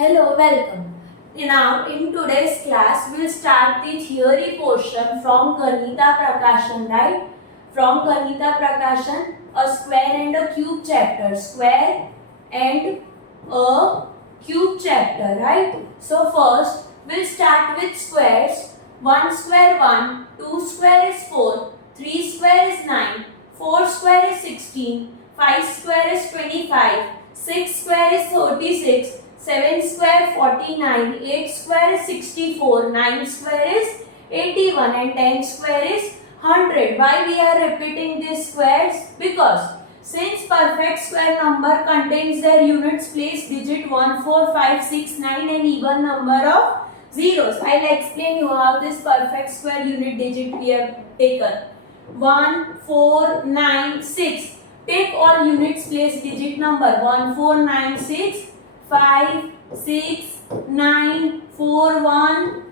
Hello, welcome. Now, in today's class, we'll start the theory portion from ganita prakashan, right? From ganita prakashan, a square and a cube chapter. Square and a cube chapter, right? So, first, we'll start with squares. 1 square 1, 2 square is 4, 3 square is 9, 4 square is 16, 5 square is 25, 6 square is 36, 7 square 49, 8 square is 64, 9 square is 81 and 10 square is 100. Why we are repeating these squares? Because since perfect square number contains their units place digit 1, 4, 5, 6, 9 and even number of zeros. I will explain you how this perfect square unit digit we have taken. 1, 4, 9, 6. Take all units place digit number 1, 4, 9, 6. 5, 6, 9, 4, 1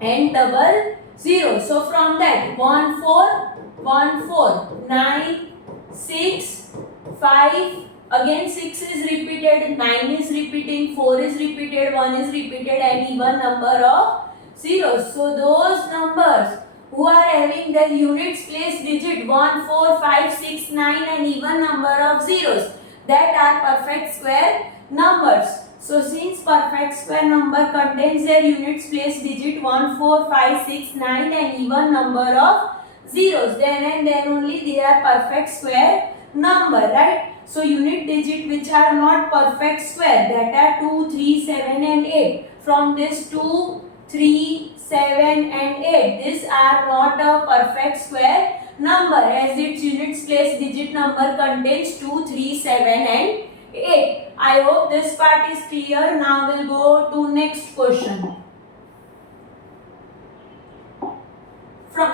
and double 0. So from that 1, 4, 9, 6, 5, again 6 is repeated, 9 is repeating, 4 is repeated, 1 is repeated and even number of zeros. So those numbers who are having their units place digit 1, 4, 5, 6, 9 and even number of zeros, that are perfect square numbers. So since perfect square number contains their units place digit 1, 4, 5, 6, 9 and even number of zeros, then and then only they are perfect square number, right? So unit digit which are not perfect square, that are 2, 3, 7 and 8. From this 2, 3, 7 and 8, these are not a perfect square number as its units place digit number contains 2, 3, 7 and 8. I hope this part is clear. Now we'll go to next question.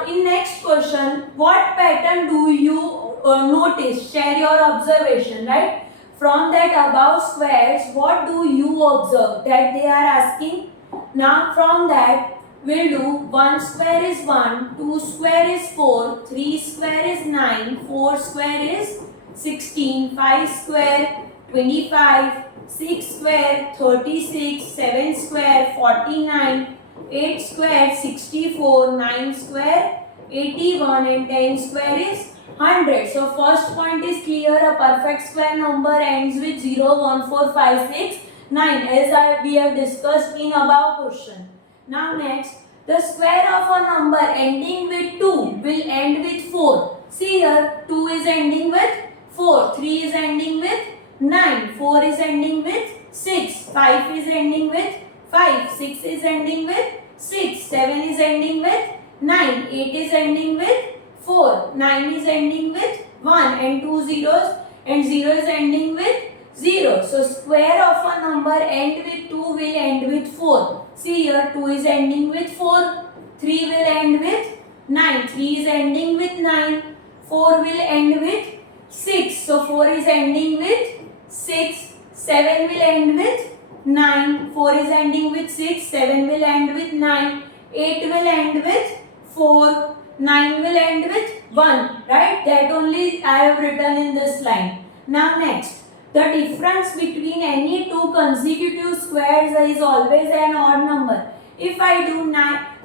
In next question, what pattern do you notice? Share your observation, right? From that above squares, what do you observe? That they are asking. Now from that, we'll do 1 square is 1, 2 square is 4, 3 square is 9, 4 square is 16, 5 square 25, 6 square 36, 7 square 49, 8 square 64, 9 square 81 and 10 square is 100. So first point is clear. A perfect square number ends with 0, 1, 4, 5, 6, 9 as we have discussed in above question. Now next, the square of a number ending with 2 will end with 4. See here, 2 is ending with 4, 3 is ending with 9, 4 is ending with 6, 5 is ending with 5, 6 is ending with 6, 7 is ending with 9, 8 is ending with 4, 9 is ending with 1 and 2 zeros and 0 is ending with 0. So square of a number end with 2 will end with 4. See here, 2 is ending with 4, 3 will end with 9, 3 is ending with 9, 4 will end with 6. So 4 is ending with 6, 7 will end with 9, 4 is ending with 6, 7 will end with 9, 8 will end with 4, 9 will end with 1, right? That only I have written in this line. Now next, the difference between any two consecutive squares is always an odd number. If I do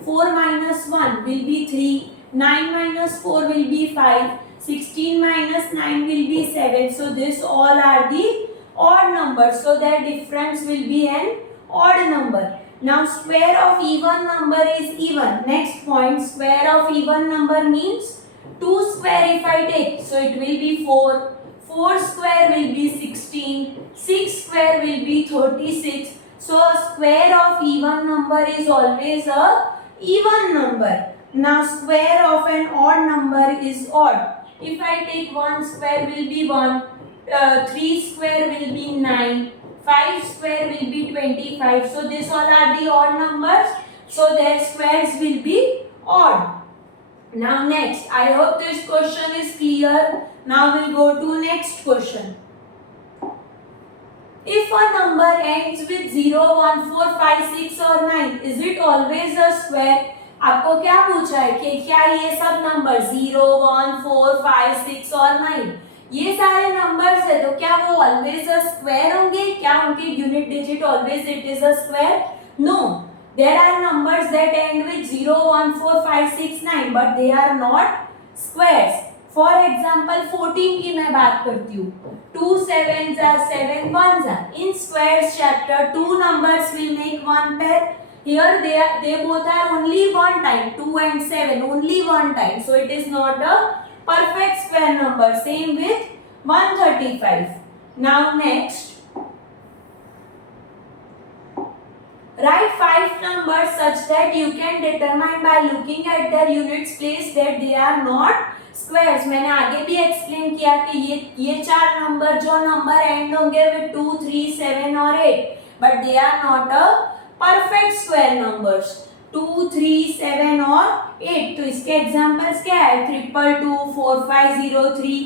4 minus 1 will be 3, 9 minus 4 will be 5, 16 minus 9 will be 7. So this all are the odd numbers. So their difference will be an odd number. Now square of even number is even. Next point, square of even number means 2 square if I take. So it will be 4. 4 square will be 16. 6 square will be 36. So a square of even number is always a even number. Now square of an odd number is odd. If I take 1 square will be 1, 3 square will be 9, 5 square will be 25. So these all are the odd numbers. So their squares will be odd. Now next, I hope this question is clear. Now we'll go to next question. If a number ends with 0, 1, 4, 5, 6 or 9, is it always a square? आपको क्या पूछा है कि क्या ये सब number 0, 1, 4, 5, 6 और 9 ये सारे नंबर्स है तो क्या वो ऑलवेज अ स्क्वायर होंगे? क्या उनके unit digit always it is a square? No, there are numbers that end with 0 1 4 5 6 9 but they are not squares. For example 14 की मैं बात करती हूँ. 2 7s are 7 1s are. In squares chapter, two numbers will make one pair. Here they both are only one time. 2 and 7 only one time. So it is not a perfect square number. Same with 135. Now next, write 5 numbers such that you can determine by looking at their units place that they are not squares. मैंने आगे भी explain किया कि ये चार number जो number and होंगे with 2 3 7 और 8 but they are not a perfect square numbers. 2 3 7 और 8. तो इसके एग्जांपल्स क्या है? 222 4503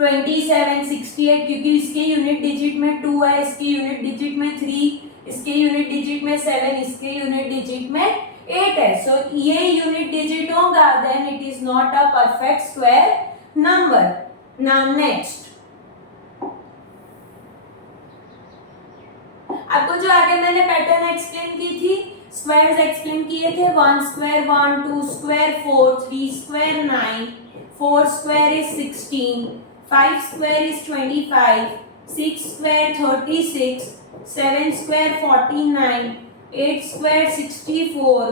27 68 क्योंकि इसके यूनिट डिजिट में 2 है, इसके यूनिट डिजिट में 3, इसके यूनिट डिजिट में 7, इसके यूनिट डिजिट में 8 है. सो ये यूनिट डिजिट होगा then it is not a perfect square number. Now next, आपको जो आगे मैंने पैटर्न एक्सप्लेन की थी, स्क्वायर्स एक्सप्लेन किए थे. 1 square 1, 2 square 4, 3 square 9, 4 square is 16, 5 square is 25, 6 square 36, 7 square 49, 8 square 64,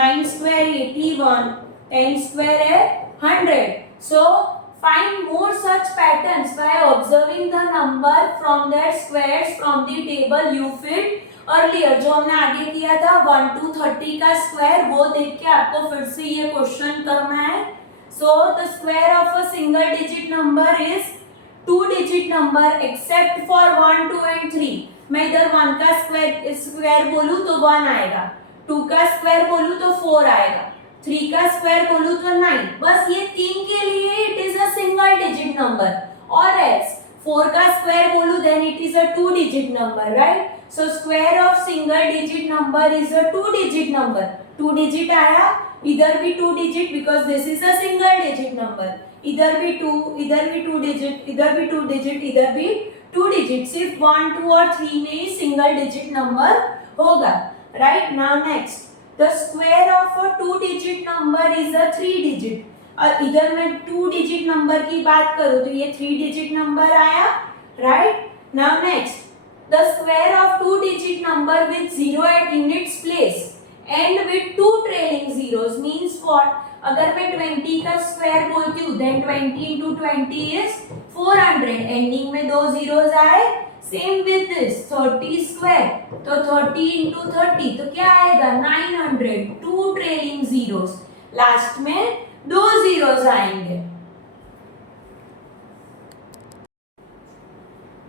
9 square 81, 10 square है 100. So find more such patterns by observing the number from their squares from the table you filled earlier. जो हमने आगे किया था 1 to 30 का square, वो देख के आपको फिर से ये क्वेश्चन करना है. So the square of a single digit number is two digit number except for 1 2 and 3. मैं इधर 1 का स्क्वायर बोलूं तो 1 आएगा, 2 का स्क्वायर बोलूं तो 4 आएगा, 3 का स्क्वायर बोलूं तो 9. बस ये 3 के लिए it is a single digit number. और एल्स 4 का स्क्वायर बोलूं then it is a 2 digit number, right? So square of single digit number is a 2 digit number. 2 digit आया, इधर भी 2 digit because this is a single digit number. इधर भी 2, इधर भी 2 digit, इधर भी 2 digit, इधर भी 2 digit. सिर्फ 1 2 और 3 में ही सिंगल डिजिट नंबर होगा. Right, now next, the square of a 2 digit number is a 3 digit. और इधर मैं 2 digit नंबर की बात करूं तो ये 3 digit नंबर आया. Right, now next, the square of 2 digit number with 0 at units place and with 2 trailing zeros means what? अगर मैं 20 का स्क्वायर बोलती हूँ then 20 into 20 is 400. एंडिंग में 2 zeros आए. सेम विद दिस 30 स्क्वायर तो 30 into 30 तो क्या आएगा? 900. 2 ट्रेलिंग जीरोस, लास्ट में 2 zeros आएंगे.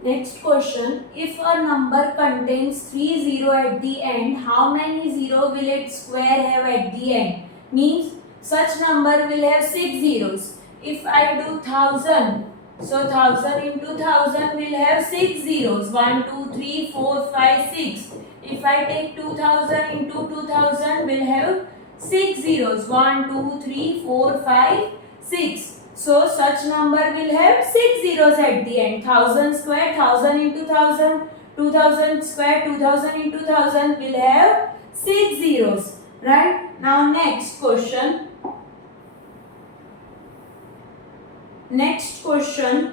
Next question, if a number contains 3 0 at the end, how many 0 will its square have at the end? Means such number will have 6 zeros. If I do 1000, so 1000 into 1000 will have 6 zeros. 1 2 3 4 5 6. If I take 2000 into 2000 will have 6 zeros. 1 2 3 4 5 6. So such number will have 6 zeros at the end. 1000 square 1000 into 1000, 2000 square 2000 into 1000 will have 6 zeros. Right? Now next question. Next question.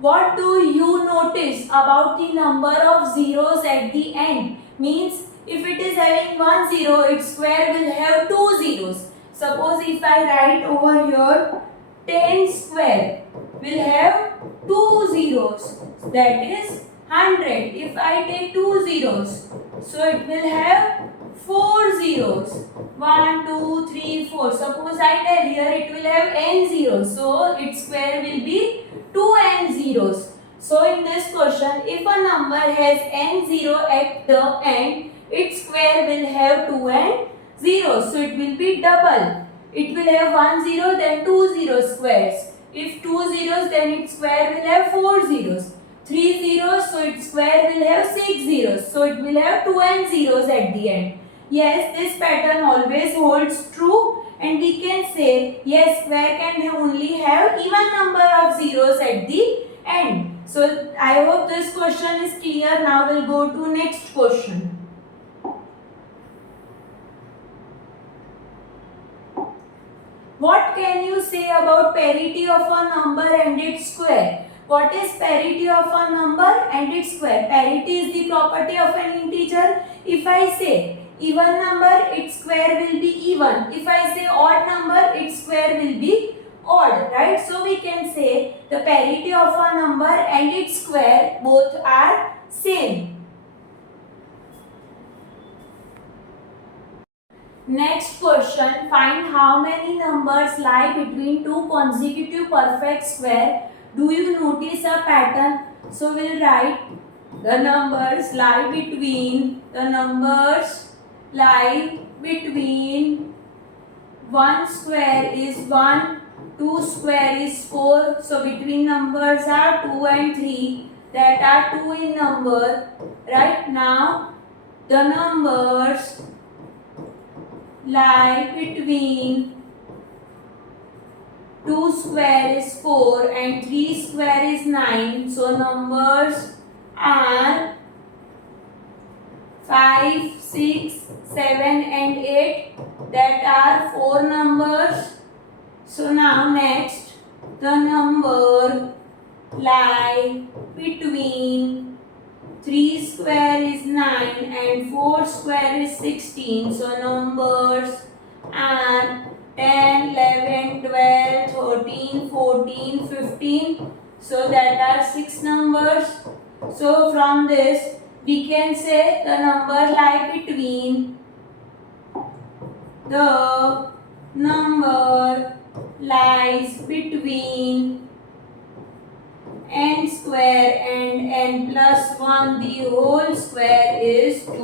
What do you notice about the number of zeros at the end? Means if it is having 1 zero, its square will have 2 zeros. Suppose if I write over here 10 square will have 2 zeros, that is 100. If I take 2 zeros, so it will have 4 zeros. 1 2 3 4. Suppose I tell here it will have n zeros, so its square will be 2n zeros. So in this question, if a number has n zero at the end, its square will have 2n zeros, so it will be double. It will have 1 zero then 2 zero squares. If 2 zeros then its square will have 4 zeros. 3 zeros so its square will have 6 zeros. So it will have 2n zeros at the end. Yes, this pattern always holds true and we can say yes, square can only have even number of zeros at the end. So I hope this question is clear. Now we'll go to next question. What can you say about parity of a number and its square? What is parity of a number and its square? Parity is the property of an integer. If I say even number, its square will be even. If I say odd number, its square will be odd, right? So we can say the parity of a number and its square both are same. Next question, find how many numbers lie between two consecutive perfect square. Do you notice a pattern? So we'll write the numbers lie between one square is 1, 2 square is 4. So between numbers are 2 and 3 that are 2 in number. Right now the numbers lie between 2 square is 4 and 3 square is 9. So numbers are 5, 6, 7 and 8 that are 4 numbers. So now next the number lie between 3 square is 9 and 4 square is 16. So numbers are 10, 11, 12, 13, 14, 15. So that are 6 numbers. So from this we can say the number lie between the number lies between n square and n plus 1, the whole square is 2.